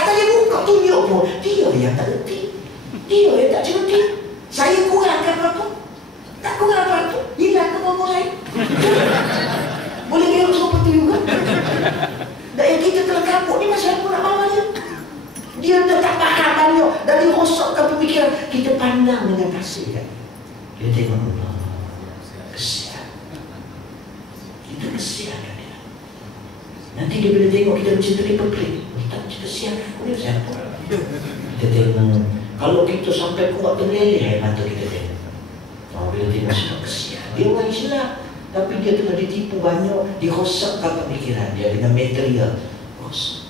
kata dia buka tunjuk pun, dia yang tak reti. Dia yang tak cerdik. Saya kurangkan apa? Tak kurang apa-apa. Hilang ke ngomong saya. Boleh tengok seperti itu juga. Dan yang kita telah kabut ni masih aku nak bawa dia. Dia dah tak faham banyak. Dan dia rosakkan pemikiran. Kita pandang dengan pasir kan. Kita tengok Allah. Kesian. Kita kesian kan dia. Nanti dia bila tengok kita macam tu dia berpelik. Tak kesian aku ni siapa. Kita tengok. Kalau kita sampai kuat terleleh mata kita tengok. Bila tengok semua kesian. Dia orang Islam. Tapi dia kena ditipu banyak. Dirosakkan pemikiran dia dengan material. Rosak.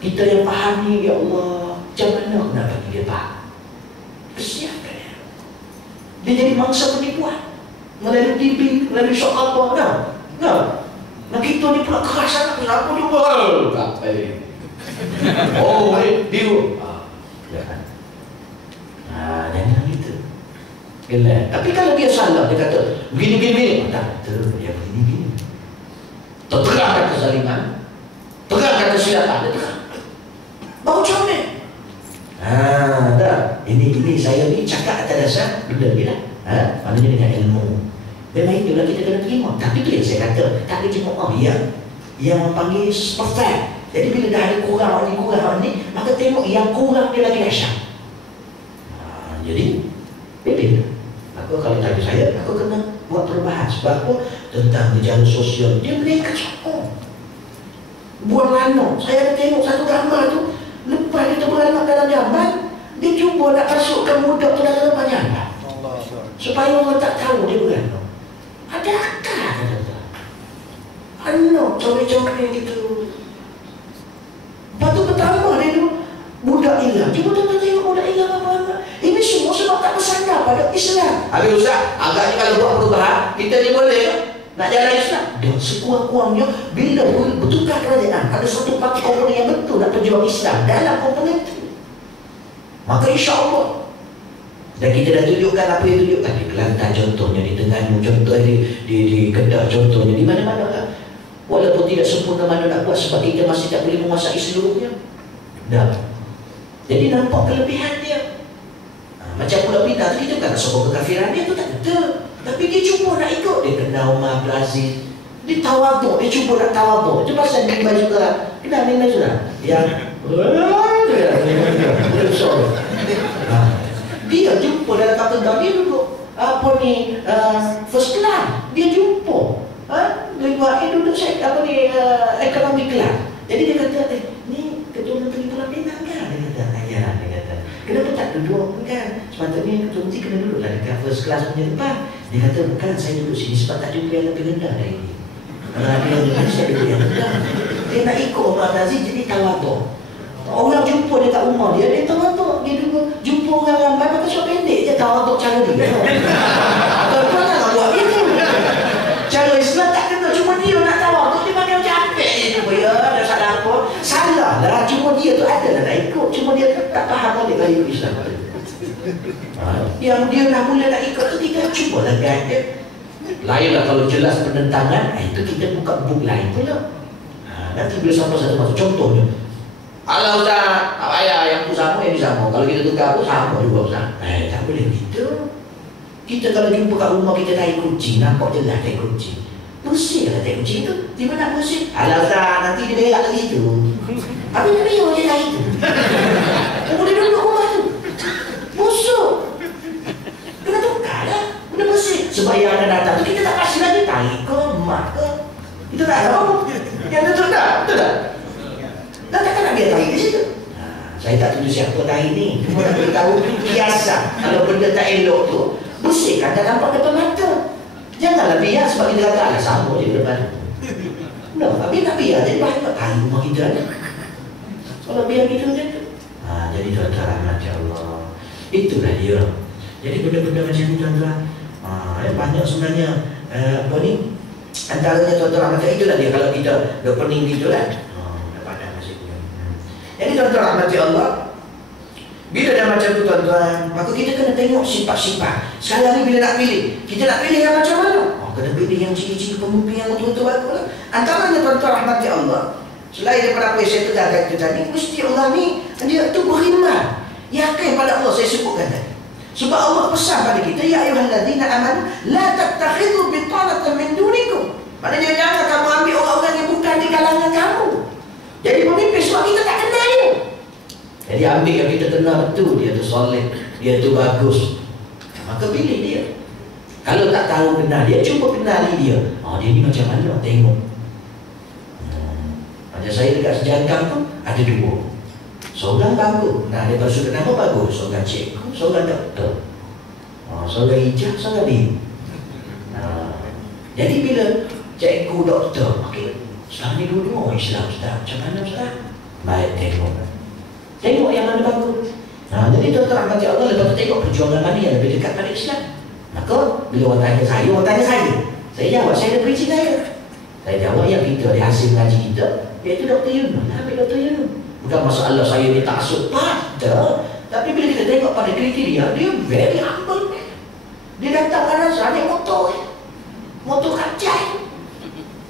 Kita yang faham ni, ya Allah, macam mana nak bagi dia faham? Kesian kan dia. Dia jadi mangsa penipuan. Melalui TV, melalui shock apa. Nah kita ni pula keras sangat. Kenapa dia buat? Kapai. Oh, dia. Jangan gitu. Gila. Tapi kalau dia salah, dia kata begini. Tak betul, dia begini. Terang kata kezaliman, terang kata silatan, dia terang. Baru comel. Dah. Ini saya ni cakap atas dasar benda ni lah. Maknanya dengan ilmu. Memang itulah kita kena terima. Tapi tu yang saya kata, tak ada cuma yang panggil perfect. Jadi bila dah ada kurang ni, maka tengok yang kurang dia lagi dahsyat. Jadi bebel. Aku kalau tanya saya, aku kena buat perubahan. Sebab apa? Tentang gejala sosial. Dia mereka cakap. Buat lano. Saya ada tengok satu gambar tu. Lepas kita beranak dalam jamban, dia cuba nak masukkan budak tu dalam jamban. Supaya orang tak tahu dia beranak. Ada akal kata. Anak comel-comel gitu. Lepas tu pertama dia tu budak hilang. Cuba tuan-tuan tengok budak hilang apa-apa. Ini semua sebab tak bersandar pada Islam. Habis Ustaz, agaknya kalau buat perubahan, kita ni boleh nak jalan Islam. Dan sekurang-kurangnya, bila bertukar kerajaan, ada satu parti komponen yang betul nak berjuang Islam dalam komponen itu. Maka insya-Allah. Dan kita dah tunjukkan apa yang tunjukkan di Kelantan contohnya, di Terengganu contohnya, di Kedah contohnya, di mana-mana kan. Walaupun tidak sempurna mana nak buat sebab kita masih tak boleh menguasai seluruhnya. Dah. Jadi nampak kelebihan dia. Macam Pulau Pintar tu kita bukan nak sokong kekafiran dia tu, tak betul. Tapi dia cuba nak ikut. Dia kenal Umar Brazil. Dia tawaduk, dia cuba nak tawaduk. Itu pasal Nimba juga. Kenal Nimba juga? Yang dia jumpa dalam kapal dia duduk first class. Dia jumpa dia duduk ekonomi kelas. Jadi dia kata, ni Ketua Menteri Pulau Pintar kan? Dia kata, kenapa tak duduk kan? Sepatutnya Ketua Menteri kena duduk lah dekat first class punya tempat. Dia kata, bukan, saya duduk sini sebab tak jumpa yang lebih rendah dari ini. Kalau ada yang lebih, saya duduk yang rendah. Dia nak ikut Umar Brazil, jadi tawaduk. Orang jumpa dia kat rumah dia tawaduk. Dia jumpa orang ramai, maka suap pendek je tawaduk cara dia. Tuan-tuan nak buat gitu. Cara Islam tak kena, cuma dia nak tawaduk, dia pakai macam apek je tu. Ya, dah salah apa. Salah lah, cuma dia tu ada lah nak ikut. Cuma dia tak faham balik gaya Islam. Yang dia dah mula nak ikut tu, kita cuba lah guide dia. Lainlah kalau jelas penentangan, itu kita buka buku lain pula. Nanti bila sampai satu masa, contohnya, alah Ustaz, tak payah, yang tu sama, yang ni sama. Kalau kita tukar pun sama juga Ustaz. Tak boleh gitu. Kita kalau jumpa kat rumah kita tahi kucing, nampak jelas tahi kucing. Bersih lah tahi kucing tu. Di mana bersih? Alah Ustaz, nanti dia berak lagi tu. Habis dia berak je tahi tu. Boleh duduk rumah tu. Busuk. Kena tukar lah. Benda bersih. Sebab yang akan datang tu kita tak kasih lagi tahi ke, mak ke. Kita tak tahu. Yang betul tak? Betul tak? Dan takkan nak biar tahi di situ. Saya tak tuduh siapa tahi ni. Cuma nak beritahu kiasan. Kalau benda tak elok tu, bersihkan dan nampak depan mata. Janganlah biar sebab kita kata alah sama je depan. No, tapi nak biar jadi banyak tahi rumah kita ada. Kalau biar gitu je tu. Jadi tuan-tuan rahmat Allah. Itulah dia. Jadi benda-benda macam ni tuan-tuan. Banyak sebenarnya apa ni? Antaranya tuan-tuan rahmat Allah, itulah dia kalau kita dah pening gitu kan. Jadi tuan-tuan rahmati Allah, bila dah macam tu tuan-tuan, maka kita kena tengok sifat-sifat. Sekarang ni bila nak pilih, kita nak pilih yang macam mana? Kena pilih yang ciri-ciri pemimpin yang betul-betul bagus lah. Antaranya tuan-tuan rahmati Allah, Selain daripada apa yang saya terangkan itu tadi, mesti orang ni dia tu beriman, yakin pada Allah. Saya sebutkan tadi. Sebab Allah pesan pada kita, ya ayyuhalladzina amanu la tattakhidhu bitanatan min dunikum. Maknanya jangan kamu ambil orang-orang yang bukan di kalangan kamu jadi pemimpin, sebab kita tak kenal dia. Jadi ambil yang kita kenal betul, dia tu soleh, dia tu bagus, maka pilih dia. Kalau tak tahu kenal dia, cuba kenali dia. Oh, dia ni macam mana, tengok. Macam saya dekat Sejangkang tu ada dua. Seorang bagus, nah dia tahu nama bagus. Seorang cikgu, seorang doktor. Seorang hijab, seorang dia. Jadi bila cikgu doktor, okey, sekarang ni dua-dua orang Islam, Ustaz. Macam mana Ustaz? Baik, tengok yang mana bagus. Jadi tuan-tuan rahmati Allah, lepas tu tengok perjuangan mana yang lebih dekat pada Islam. Maka bila orang tanya saya, saya jawab, saya ada prinsip saya. Saya jawab yang kita di hasil ngaji kita, iaitu Dr. Yunus. Ambil Dr. Yunus. Bukan masalah saya ni taksub, pada. Tapi bila kita tengok pada kriteria, dia very humble. Dia datang ke rasa, dia motor kacai.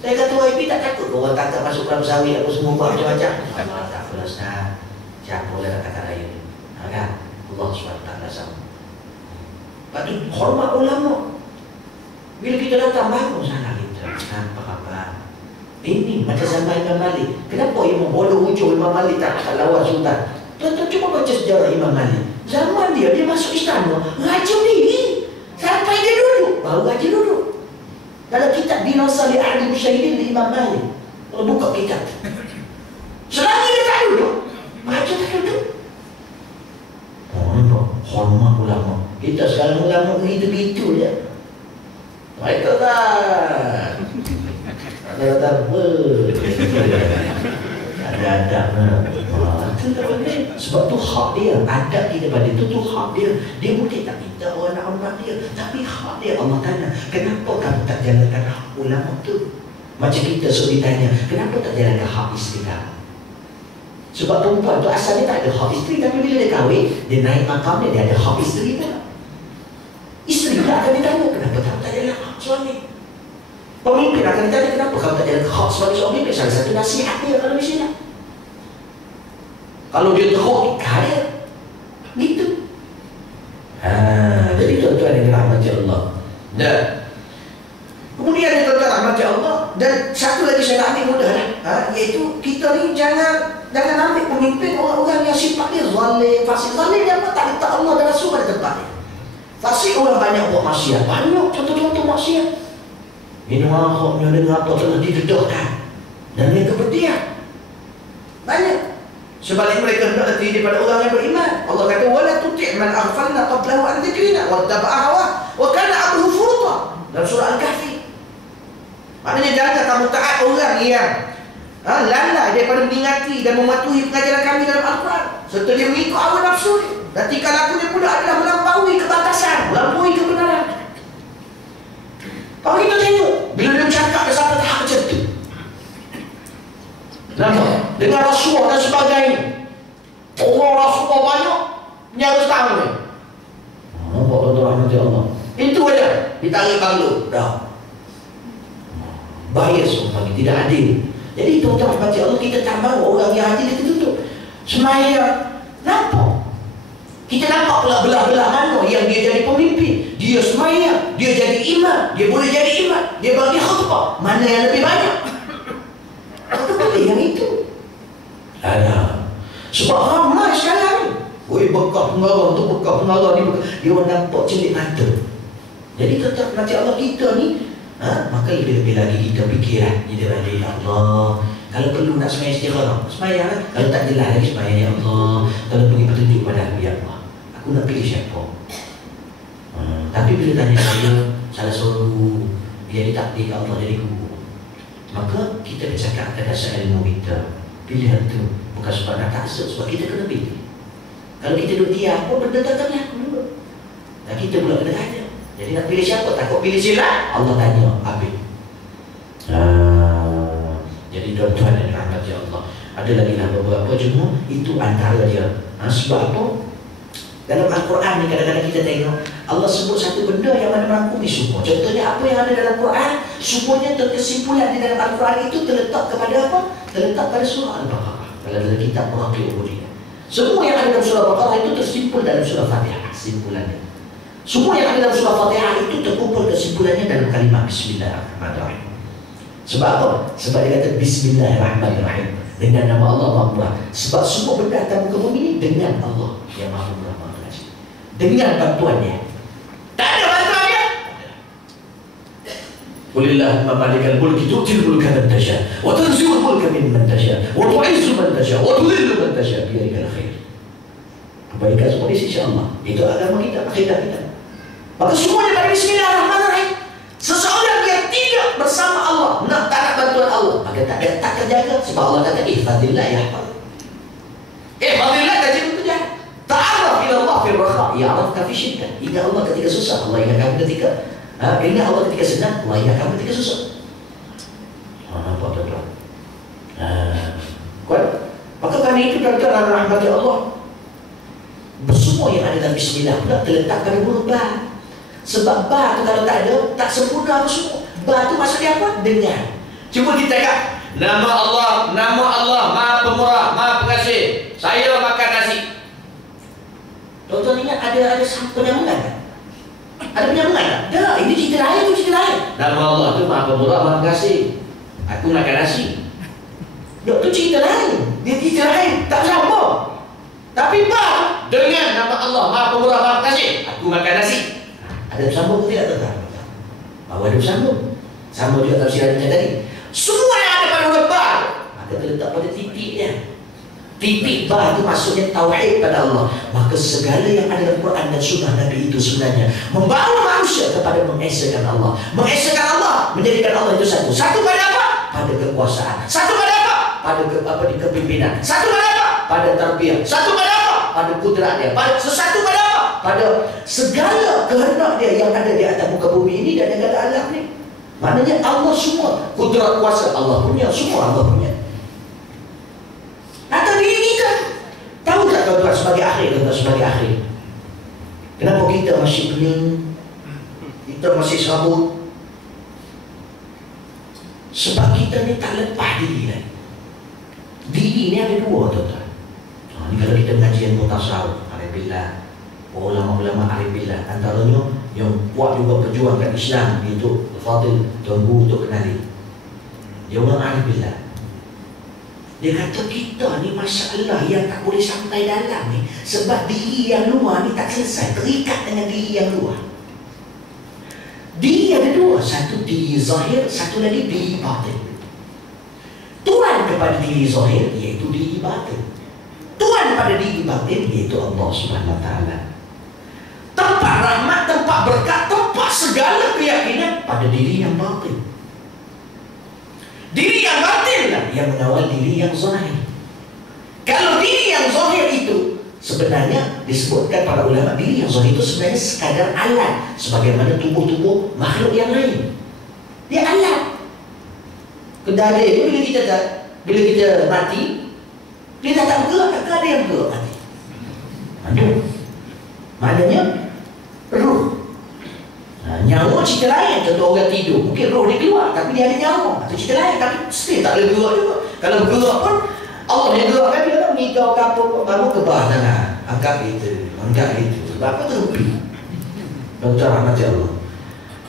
Saya kata YP tak takut orang tangkap masuk dalam sawit, aku semua buat macam-macam. Tak apalah Ustaz, siapa lah kata raya ni, kan? Allah SWT sama. Lepas tu hormat ulama. Bila kita datang bangun sana kita, apa-apa. Ini macam zaman Imam Malik. Kenapa Imam bodoh hujung Imam Malik tak lawan Sultan? Tuan-tuan cuba baca sejarah Imam Malik. Zaman dia masuk istana, raja diri. Sampai dia duduk, baru raja duduk. Dalam kitab Binasa li Ahli Musyahidin di Imam Malik, kalau buka kitab, selagi dia tak duduk, raja tak duduk. Hormat ulama. Kita sekarang ulama begitu-begitu je. Mereka kan ada apa? Ada adab. Itu tak boleh. Sebab tu hak dia. Adab kita pada itu tu hak dia. Dia boleh tak minta orang nak hormat dia, tapi hak dia. Allah tanya, kenapa kamu tak jalankan hak ulama tu? Macam kita suruh ditanya, kenapa tak jalankan hak isteri kamu? Sebab perempuan tu asalnya tak ada hak isteri, tapi bila dia kahwin, dia naik makam dia ada hak isteri pula. Isteri pula akan ditanya, kenapa kamu tak jalankan hak suami? Pemimpin akan ditanya, kenapa kamu tak jalankan hak sebagai suami? Salah satu nasihat dia kalau di sini. Kalau dia teruk, ikat dia. Gitu. Jadi tuan-tuan yang dirahmati Allah. Dan kemudian yang tuan-tuan rahmati Allah, dan satu lagi saya nak ambil mudah lah, iaitu kita ni jangan ambil pemimpin orang-orang yang sifat dia zalim, fasik. Zalim dia apa? Tak letak Allah dan Rasul pada tempat dia. Fasik orang banyak buat maksiat. Banyak contoh-contoh maksiat. Minum arak, dengan apa telah didedahkan. Dan yang kepedihan. Banyak. Sebalik mereka hendak terdiri daripada orang yang beriman. Allah kata, wala tuti' man aghfalna qablahu an dzikrina wattaba'a hawa wa kana amruhu furta. Dalam surah Al-Kahfi. Maknanya jangan kamu taat orang yang lalai daripada mengingati dan mematuhi pengajaran kami dalam Al-Quran, serta dia mengikut hawa nafsu dia. Dan tingkah lakunya pula adalah melampaui kebatasan, melampaui kebenaran. Kalau kita tengok, bila dia bercakap dia sampai tahap macam tu. Nampak? Dengan rasuah dan sebagainya. Orang rasuah banyak, nyaris tahu ni. Nampak tuan-tuan rahmati Allah. Itu aja, ditarik banglo, dah. Bias orang bagi, tidak adil. Jadi tuan-tuan rahmati Allah, kita tak mahu orang yang adil kita tutup. Semayang, nampak? Kita nampak pula belah-belah mana yang dia jadi pemimpin. Dia semayang, dia jadi imam, dia boleh jadi imam, dia bagi khutbah. Mana yang lebih banyak? Kita pilih yang itu. Ada. Sebab ramai sekarang ni. Oi, bekah pengarah tu, bekah pengarah ni, dia orang nampak celik mata. Jadi tetap nanti Allah kita ni, maka lebih-lebih lagi kita fikiran kita pada ya Allah. Kalau perlu nak semayang istikharah, semayang lah. Kalau tak jelas lagi semayang ya Allah. Kalau pergi petunjuk pada aku ya Allah, aku nak pilih siapa. Tapi bila tanya saya, salah seorang dia ditakdir Allah jadi guru, maka kita bercakap atas dasar ilmu kita. Pilihan tu bukan sebab nak taksub, sebab kita kena pilih. Kalau kita duduk diam pun benda tak akan laku juga. Dan kita pula kena tanya. Jadi nak pilih siapa? Takut pilih silap, Allah tanya habis. Jadi tuan-tuan dan rahmat ya Allah, ada lagi lah beberapa, cuma itu antara dia. Sebab apa? Dalam Al-Quran ni kadang-kadang kita tengok Allah sebut satu benda yang mana merangkumi semua. Contohnya apa yang ada dalam Quran, semuanya terkesimpulan di dalam Al-Quran itu terletak kepada apa? terletak pada surah Al-Baqarah. Kalau dalam kitab Muraqi Ubudiyah, semua yang ada dalam surah Al-Baqarah itu tersimpul dalam surah Fatihah. Simpulannya, semua yang ada dalam surah Fatihah itu terkumpul kesimpulannya dalam kalimat Bismillahirrahmanirrahim. Sebab apa? Sebab dia kata Bismillahirrahmanirrahim, dengan nama Allah Maha Murah. Sebab semua benda atas muka bumi ini dengan Allah yang Maha Murah, Maha Pengasih, dengan bantuannya. Tak ada bantuannya. Qulillahumma malikal mulki tu'til mulka man tasha wa tanzi'ul mulka mimman tasha wa tu'izzu man tasha wa tudhillu man tasha biyadikal khair. Kebaikan semua di sisi Allah. Itu agama kita, akidah kita. Maka semuanya pada Bismillahirrahmanirrahim. Seseorang yang tidak bersama Allah, tak nak bantuan Allah, maka tak terjaga. Sebab Allah kata ihfadillah yahfad. Ihfadillah tajid terjaga. Ta'arraf ila Allah fi rakha ya'rafka fi syiddah. Ingat Allah ketika susah, Allah ingat kamu ketika ingat Allah ketika senang, Allah ingat kamu ketika susah. Nampak tuan-tuan? Maka karena itu tuan-tuan rahmati Allah, semua yang ada dalam Bismillah pula terletak pada huruf ba. Sebab ba tu kalau tak ada, tak sempurna apa semua. Ba tu maksudnya apa? Dengan. Cuba kita cakap nama Allah Maha Pemurah, Maha Pengasih. Saya makan nasi. Tuan-tuan ingat ada penyambungan tak? Ada penyambungan tak? Tak, ini cerita lain, itu cerita lain. Nama Allah tu Maha Pemurah, Maha Pengasih. Aku makan nasi. Itu cerita lain. Dia cerita lain, tak sama. Tapi ba dengan nama Allah Maha Pemurah, Maha Pengasih, aku makan nasi. Ada bersambung tidak tuan-tuan? Bahawa ada bersambung. Sama juga tafsiran yang tadi. Semua yang ada pada huruf ba, maka terletak pada titiknya. Titik ba itu maksudnya tauhid pada Allah. Maka segala yang ada dalam Quran dan sunnah Nabi itu sebenarnya membawa manusia kepada mengesakan Allah. Mengesakan Allah, menjadikan Allah itu satu. Satu pada apa? Pada kekuasaan. Satu pada apa? Pada di kepimpinan. Satu pada apa? Pada tarbiyah. Satu pada apa? Pada kudrat dia. Satu pada apa? Pada segala kehendak dia yang ada di atas muka bumi ini dan negara alam ni. Maknanya Allah semua, kudrat kuasa Allah punya, semua Allah punya. Atau diri kita. Tahu tak tuan-tuan sebagai akhir, tuan-tuan sebagai akhir, kenapa kita masih pening, kita masih sabut? Sebab kita ni tak lepas diri lagi. Diri ni ada dua tuan-tuan. Ni kalau kita mengajian mutasawuf, alhamdulillah, ulama-ulama alhamdulillah, antaranya yang kuat juga perjuangkan Islam, iaitu Fadil Tuan Guru untuk kenali. Dia orang alhamdulillah. Dia kata kita ni masalah yang tak boleh sampai dalam ni sebab diri yang luar ni tak selesai, terikat dengan diri yang luar. Diri ada dua, satu diri zahir, satu lagi diri batin. Tuan kepada diri zahir iaitu diri batin. Tuan pada diri batin iaitu Allah Subhanahu Wa Taala. Tempat rahmat, tempat berkat, tempat segala keyakinan pada diri yang batin. Diri yang batin lah yang mengawal diri yang zahir. Kalau diri yang zahir itu sebenarnya disebutkan para ulama, diri yang zahir itu sebenarnya sekadar alat, sebagaimana tubuh-tubuh makhluk yang lain. Dia alat. Kedada itu bila kita mati, dia dah tak bergerak, tak ada yang bergerak mati. Aduh. Maknanya roh. Nyawa cerita lain. Contoh orang tidur, mungkin roh dia keluar tapi dia ada nyawa. Atau cerita lain tapi still tak boleh bergerak juga. Kalau bergerak pun Allah yang gerakkan dia tak mengigau kapur baru ke bawah tangan. Angkat itu. Sebab apa terlupi? Tuan-tuan rahmati Allah.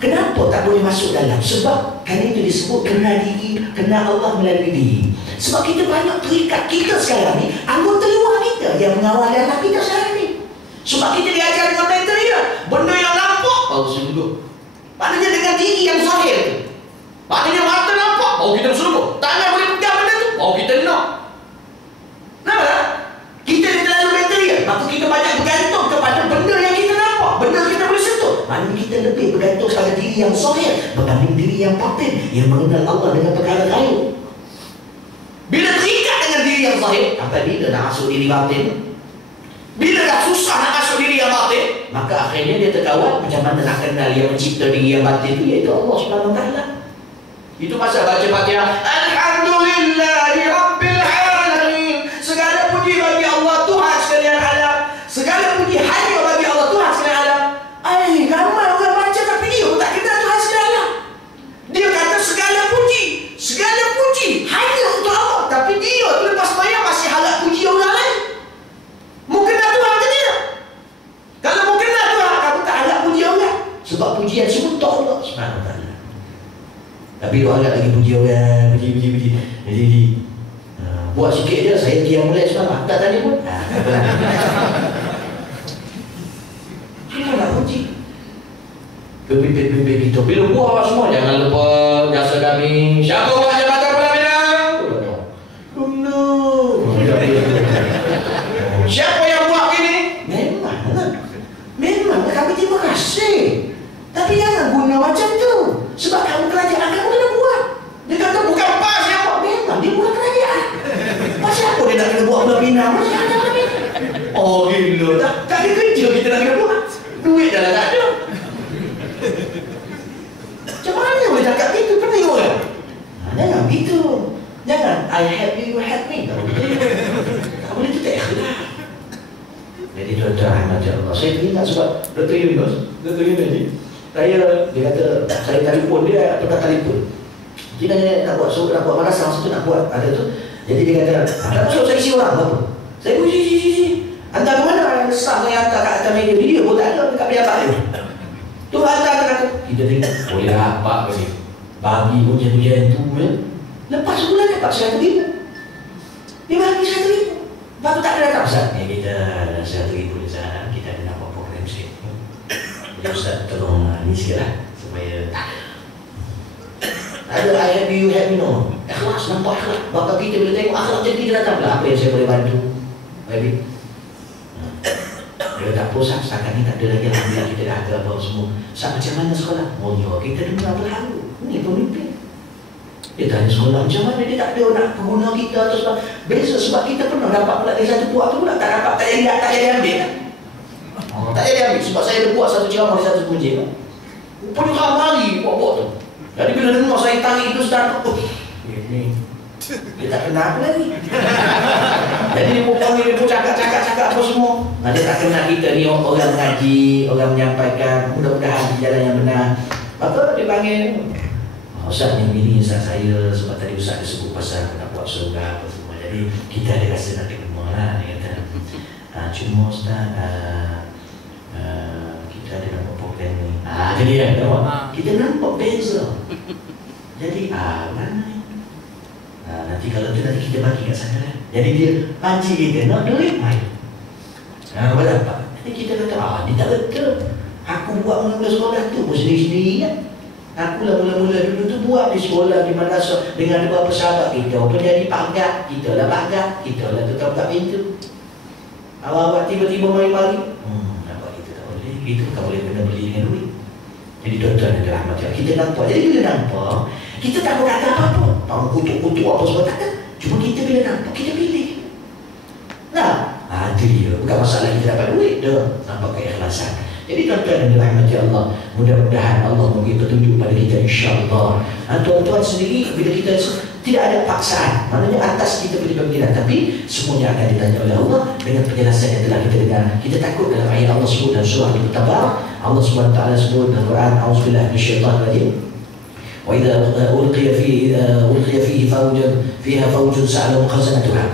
Kenapa tak boleh masuk dalam? Sebab kerana itu disebut kena diri, kena Allah melalui diri. Sebab kita banyak terikat. Kita sekarang ni anggota luar kita yang mengawal anak kita sekarang ni. Sebab kita diajar dengan kriteria benda yang nampak baru sungguh. Maknanya dengan diri yang zahir tu. Maknanya mata nampak baru kita bersungguh. Tangan boleh pegang benda tu baru kita nak. Kenapa tak? Kita terlalu kriteria, maka kita banyak bergantung kepada benda yang kita nampak, benda kita boleh sentuh. Maknanya kita lebih bergantung pada diri yang zahir berbanding diri yang batin yang mengenal Allah dengan perkara gaib. Bila terikat dengan diri yang zahir, sampai bila nak masuk diri batin? Bila dah susah nak masuk diri yang batin, maka akhirnya dia terkawal macam mana nak kenal yang mencipta diri yang batin itu, iaitu Allah Subhanahu Wa Taala. Itu pasal baca Fatihah, Alhamdulillahi Rabbil Alamin. Segala puji bagi Allah Tuhan sekalian alam. Segala puji hanya bagi Allah Tuhan sekalian alam. Ramai orang baca tapi dia pun tak kenal Tuhan sekalian alam. Dia kata segala puji hanya untuk Allah, tapi Tapi dua agak lagi puji orang, puji. Jadi buat sikit je, saya diam mulai semalam. Tak tanya pun. Kita nak puji. Pemimpin kita bila buat semua, jangan lupa jasa kami. Siapa buat Jabatan Pulau Pinang? Siapa yang buat gini? Memang kami terima kasih. Tapi jangan guna macam tu. Sebab kamu kerajaan, kamu kena buat. Dia kata bukan PAS yang buat. Memang dia bukan kerajaan. Pasal apa dia nak kena buat Pulau Pinang? Oh gila. Tak ada kerja kita nak kena buat. Duit dah tak ada. Macam mana boleh cakap gitu? Pening orang. Jangan gitu. Jangan I help you, you help me. Tak boleh tu, tak ikhlas. Jadi tuan-tuan rahmati Allah, saya ingat sebab Dr. Yunus ni, dia kata, saya telefon dia, tukar telefon. Dia nak buat madrasah, masa tu nak buat, ada tu. Jadi dia kata, tak masuk saya isi orang, apa? Saya pun isi. Hantar ke mana? Staff saya hantar kat atas meja, dia pun tak ada, dekat pejabat dia. Tu hantar kata, kita tengok, boleh apa ni? Bagi ujian-ujian tu, lepas sebulan dapat 100,000. Dia bagi 100,000. Lepas tu tak ada datang, Ustaz. Kita ada 100,000 Ustaz, kita ada nampak program sikit. Jadi Ustaz tolong ni sikit lah, supaya tak ada I have you have me no. Ikhlas, nampak ikhlas. Bakal kita bila tengok akhlak jadi dia datang lah, apa yang saya boleh bantu. Baik. Dia tak pusat, setakat ni tak ada lagi. Alhamdulillah kita dah ada apa semua. Ustaz macam mana sekolah? Oh ya, kita dengar berlalu. Ni pemimpin. Dia tanya sekolah macam mana, dia tak ada nak pengguna kita atau sebab beza, sebab kita pernah dapat pula dari satu buat tu pula tak dapat, tak jadi ambil kan? Tak jadi ambil sebab saya ada buat satu ceramah di satu kunci kan? Rupanya ramai buat-buat tu. Jadi bila dengar saya tarik itu sedang ni dia tak kenal apa lagi. Jadi dia pun panggil, dia pun cakap apa semua. Dia tak kenal kita ni orang mengaji, orang menyampaikan, mudah-mudahan di jalan yang benar. Maka dia panggil, Ustaz ni ini Ustaz saya, sebab tadi Ustaz dia sebut pasal nak buat surga apa semua. Jadi kita ada rasa nak terima lah. Dia kata, cuma Ustaz kita ada nampak program ni. Jadi kita nampak beza. Jadi mana ni? Nanti kalau tu nanti kita bagi kat sana kan. Jadi dia panci kita, nak duit main. Berapa? Jadi kita kata, dia tak betul. Aku buat mula-mula sekolah tu pun sendiri-sendiri kan. Aku lah mula-mula dulu tu buat di sekolah, di madrasah dengan beberapa sahabat kita. Apa jadi pagat, kita lah pagat, kita lah tukar buka pintu. Awak-awak tiba-tiba mari-mari. Nampak kita tak boleh, itu tak boleh kena beli dengan duit. Jadi tuan-tuan dan rahmat Allah, kita nampak. Jadi bila nampak, kita tak berkata apa-apa. Tak kutuk-kutuk apa semua, tak ada. Cuma kita bila nampak, kita pilih. Itu dia. Bukan masalah kita dapat duit dah. Nampak keikhlasan. Jadi tuan-tuan dan rahmat Allah, mudah-mudahan Allah memberi petunjuk pada kita insya-Allah. Tuan-tuan sendiri bila kita tidak ada paksaan, maknanya atas kita beri panggilan, tapi semuanya akan ditanya oleh Allah dengan penjelasan yang telah kita dengar. Kita takut dalam ayat Allah sebut dalam surah Al-Tabarak, Allah Subhanahu wa taala sebut dalam Quran, auzubillahi minasyaitanir rajim. Wa idza ulqiya fihi fawjun sa'alahum khazanatuha.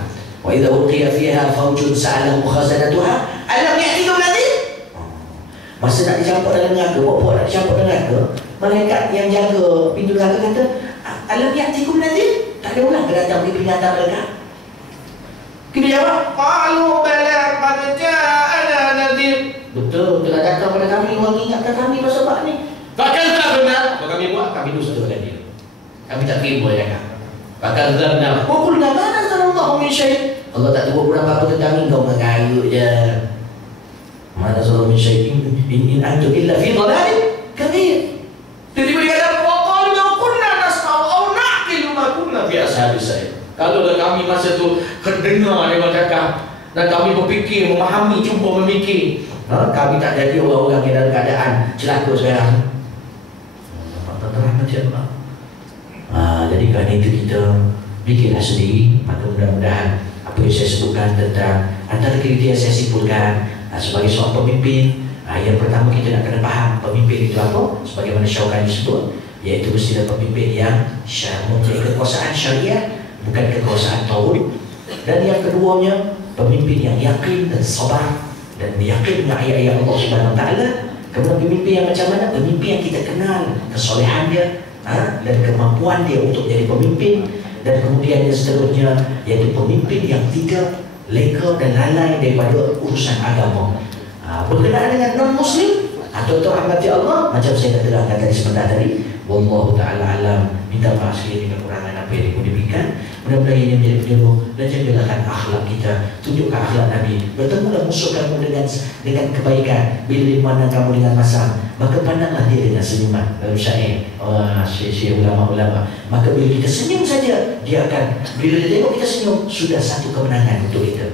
Wa idza ulqiya fiha fawjun sa'alahum khazanatuha alam ya'tikum nadhir. Masa nak dicampur dalam neraka, bawa nak dicampur dalam neraka, malaikat yang jaga pintu neraka kata, alam ya'tikum nadhir? Tak ada orang ke datang beri peringatan mereka? Kita jawab, qalu bala qad ja'ana nadhir. Betul, telah datang pada kami orang ingatkan kami pasal bab ni. Bahkan tak benar, apa kami buat? Kami dustakan dia. Kami tak terima ya kan. Bahkan zarna, wa qulna ma nazzala min syai'. Allah tak tahu apa tentang engkau mengayu je. Mana nazzala min syai'in in antum illa fi dhalalin kabir. Tiba-tiba dia kata, wa qalu law kunna nasma'u aw na'qilu ma kunna fi ashabis sa'ir. Kalau kami masa tu mendengar dia bercakap dan kami berfikir, memahami, cuba memikir, kami tak jadi orang-orang yang dalam keadaan celaka sekarang. Jadi kerana itu kita fikirlah sendiri. Maka mudah-mudahan apa yang saya sebutkan tentang antara kriteria saya simpulkan sebagai seorang pemimpin, yang pertama kita nak kena faham pemimpin itu apa, sebagaimana Syaukani sebut, iaitu mestilah pemimpin yang mempunyai kekuasaan syariah, bukan kekuasaan taut. Dan yang keduanya, pemimpin yang yakin dan sabar dan yakin dengan ayat-ayat Allah Subhanahu wa taala. Kemudian pemimpin yang macam mana? Pemimpin yang kita kenal kesolehan dia, dan kemampuan dia untuk jadi pemimpin, dan kemudian yang seterusnya yaitu pemimpin yang tidak leka dan lalai daripada urusan agama. Berkenaan dengan non-Muslim atau rahmati Allah, macam saya dah terangkan tadi sebentar tadi, wallahu ta'ala alam. Minta maaf sekali kekurangan apa yang diberikan. Mudah-mudahan ini menjadi penyuluh, dan jagalah akhlak kita, tunjukkan akhlak Nabi. Bertemulah musuh kamu dengan kebaikan. Bila dimana kamu dengan masam, maka pandanglah dia dengan senyuman. Dalam syair syekh ulama-ulama, maka bila kita senyum saja, dia akan, bila dia tengok kita senyum, sudah satu kemenangan untuk kita.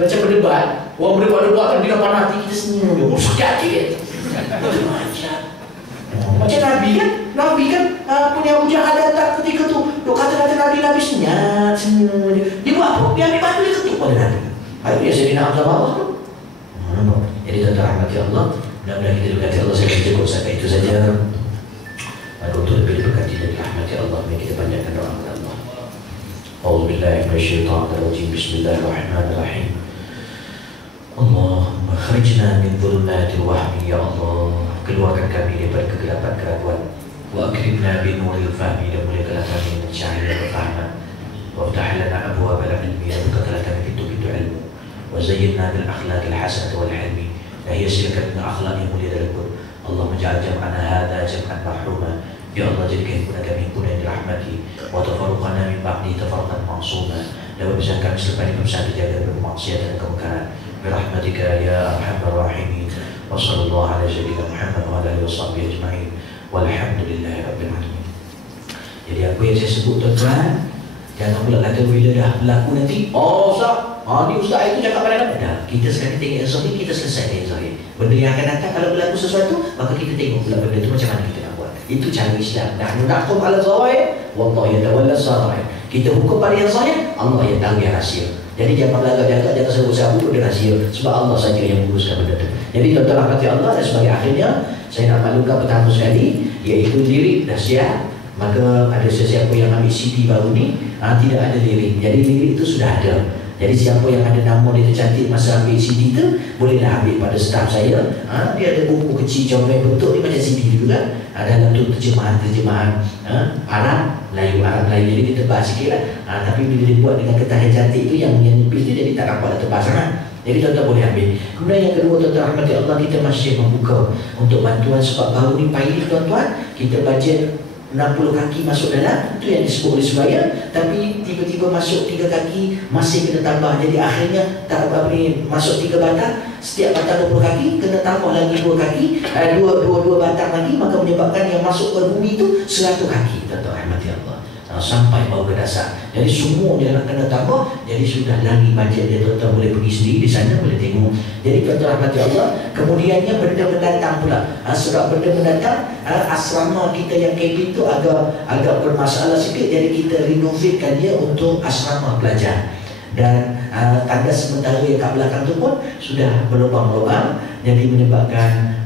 Macam berdebat, orang berdebat-debat kan dia dapat hati, kita senyum dia, sakit hati dia. Macam Nabi kan punya Abu Jahal datang ketika tu, duk kata-kata Nabi senyap, senyum dia buat apa? Dia ambil batu, dia ketuk pada Nabi. Itu yang saya dinam sama Allah tu. Jadi tuan-tuan rahmati Allah, mudah-mudahan kita diberkati Allah. Saya akan cukup sampai itu saja. Untuk lebih diberkati dari rahmati Allah, mari kita panjatkan doa kepada Allah. A'udzubillahi minasyaitonirrajim. Bismillahirrahmanirrahim. Allahumma khrijna min dhulumatil wahmi, ya Allah, keluarkan kami daripada kegelapan keraguan, wa akrimna bi nuril fahmi, dan muliakanlah kami dengan cahaya kefahaman, wa ftah lana abwaab al-ilmi, dan bukakanlah kami pintu-pintu ilmu, wa zayyinna bil akhlaqil hasanati wal hilmi, dan hiaskan dengan akhlak yang mulia dan lembut. Allahumma ja'al jam'ana hadza jam'an marhuma, ya Allah, jadikan himpunan kami himpunan yang dirahmati, wa tafarruqana min ba'di tafarruqan ma'suma, dan berpisah kami selepas ini berpisah terjaga dari kemaksiatan dan kemungkaran. Birahmatika ya arhamar rahimin. Wa sallallahu ala sayyidina Muhammad wa ala alihi washabbihi ajma'in. Walhamdulillahi rabbil alamin. Jadi apa yang saya sebut tuan-tuan, jangan pula kata bila dah berlaku nanti, ustaz, ni ustaz itu cakap pada apa? Dah, kita sekarang tengok yang zahir, kita selesai yang zahir. Benda yang akan datang kalau berlaku sesuatu, maka kita tengok pula benda itu macam mana kita nak buat. Itu cara Islam. Nahnu nahkum ala zawahir, wallahu yatawalla sarair. Kita hukum pada yang zahir, Allah yang tahu yang rahsia. Jadi jangan belagak-belagak, jangan sebut-sebut benda rahsia, sebab Allah saja yang menguruskan benda itu. Jadi tuan-tuan rahmati Allah, dan sebagai akhirnya saya nak maklumkan pertama sekali, iaitu lirik dah siap. Maka ada sesiapa yang ambil CD baru ni, tidak ada lirik. Jadi lirik itu sudah ada. Jadi siapa yang ada nama dia tercantik masa ambil CD tu, bolehlah ambil pada staf saya. Dia ada buku kecil comel bentuk ni macam CD juga. Dalam tu terjemahan Arab Melayu. Jadi dia tebal sikit lah. Tapi bila dia buat dengan kertas yang cantik tu, yang nipis tu, jadi tak nampak dah tebal sangat. Jadi tuan-tuan boleh ambil. Kemudian yang kedua, tuan-tuan rahmati Allah, kita masih membuka untuk bantuan. Sebab baru ni pagi tuan-tuan, kita bajet 60 kaki masuk dalam, itu yang disebut oleh sebaya. Tapi tiba-tiba masuk 3 kaki, masih kena tambah. Jadi akhirnya masuk 3 batang, setiap batang 20 kaki, kena tambah lagi 2 kaki, dua batang lagi, maka menyebabkan yang masuk ke bumi itu 100 kaki. Tuan-tuan rahmati Allah, sampai bawah ke dasar. Jadi semuanya nak kena tambah. Jadi sudah lari bajet dia, tuan-tuan boleh pergi sendiri di sana, boleh tengok. Jadi tuan-tuan rahmati Allah, kemudiannya benda mendatang pula. Sebab benda mendatang, asrama kita yang kabin tu agak bermasalah sikit. Jadi kita renovatekan dia untuk asrama pelajar. Dan tanda sementara yang kat belakang tu pun sudah berlubang-lubang, jadi menyebabkan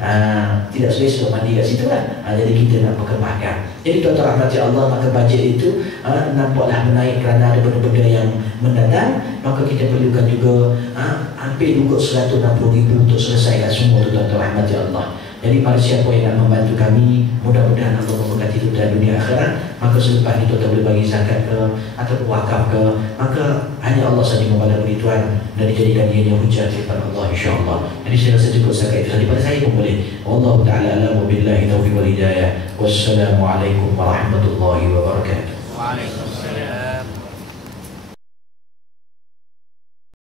tidak selesa mandi kat situ kan. Jadi kita nak perkembangkan. Jadi tuan-tuan rahmati Allah, maka bajet itu nampaklah menaik kerana ada benda-benda yang mendatang. Maka kita perlukan juga hampir juga 160,000 untuk selesaikan semua tu, tuan-tuan rahmati Allah. Jadi pada siapa yang nak membantu kami, mudah-mudahan Allah memberkati kita dunia akhirat. Maka selepas itu kita boleh bagi zakat ke atau wakaf ke, maka hanya Allah saja membalas beri Tuhan, dan dijadikan dia yang hujah daripada Allah, insya-Allah. Jadi saya rasa cukup zakat itu saja pada saya pun boleh. Wallahu ta'ala a'lam, billahi taufiq wal hidayah. Wassalamualaikum warahmatullahi wabarakatuh. Waalaikumsalam.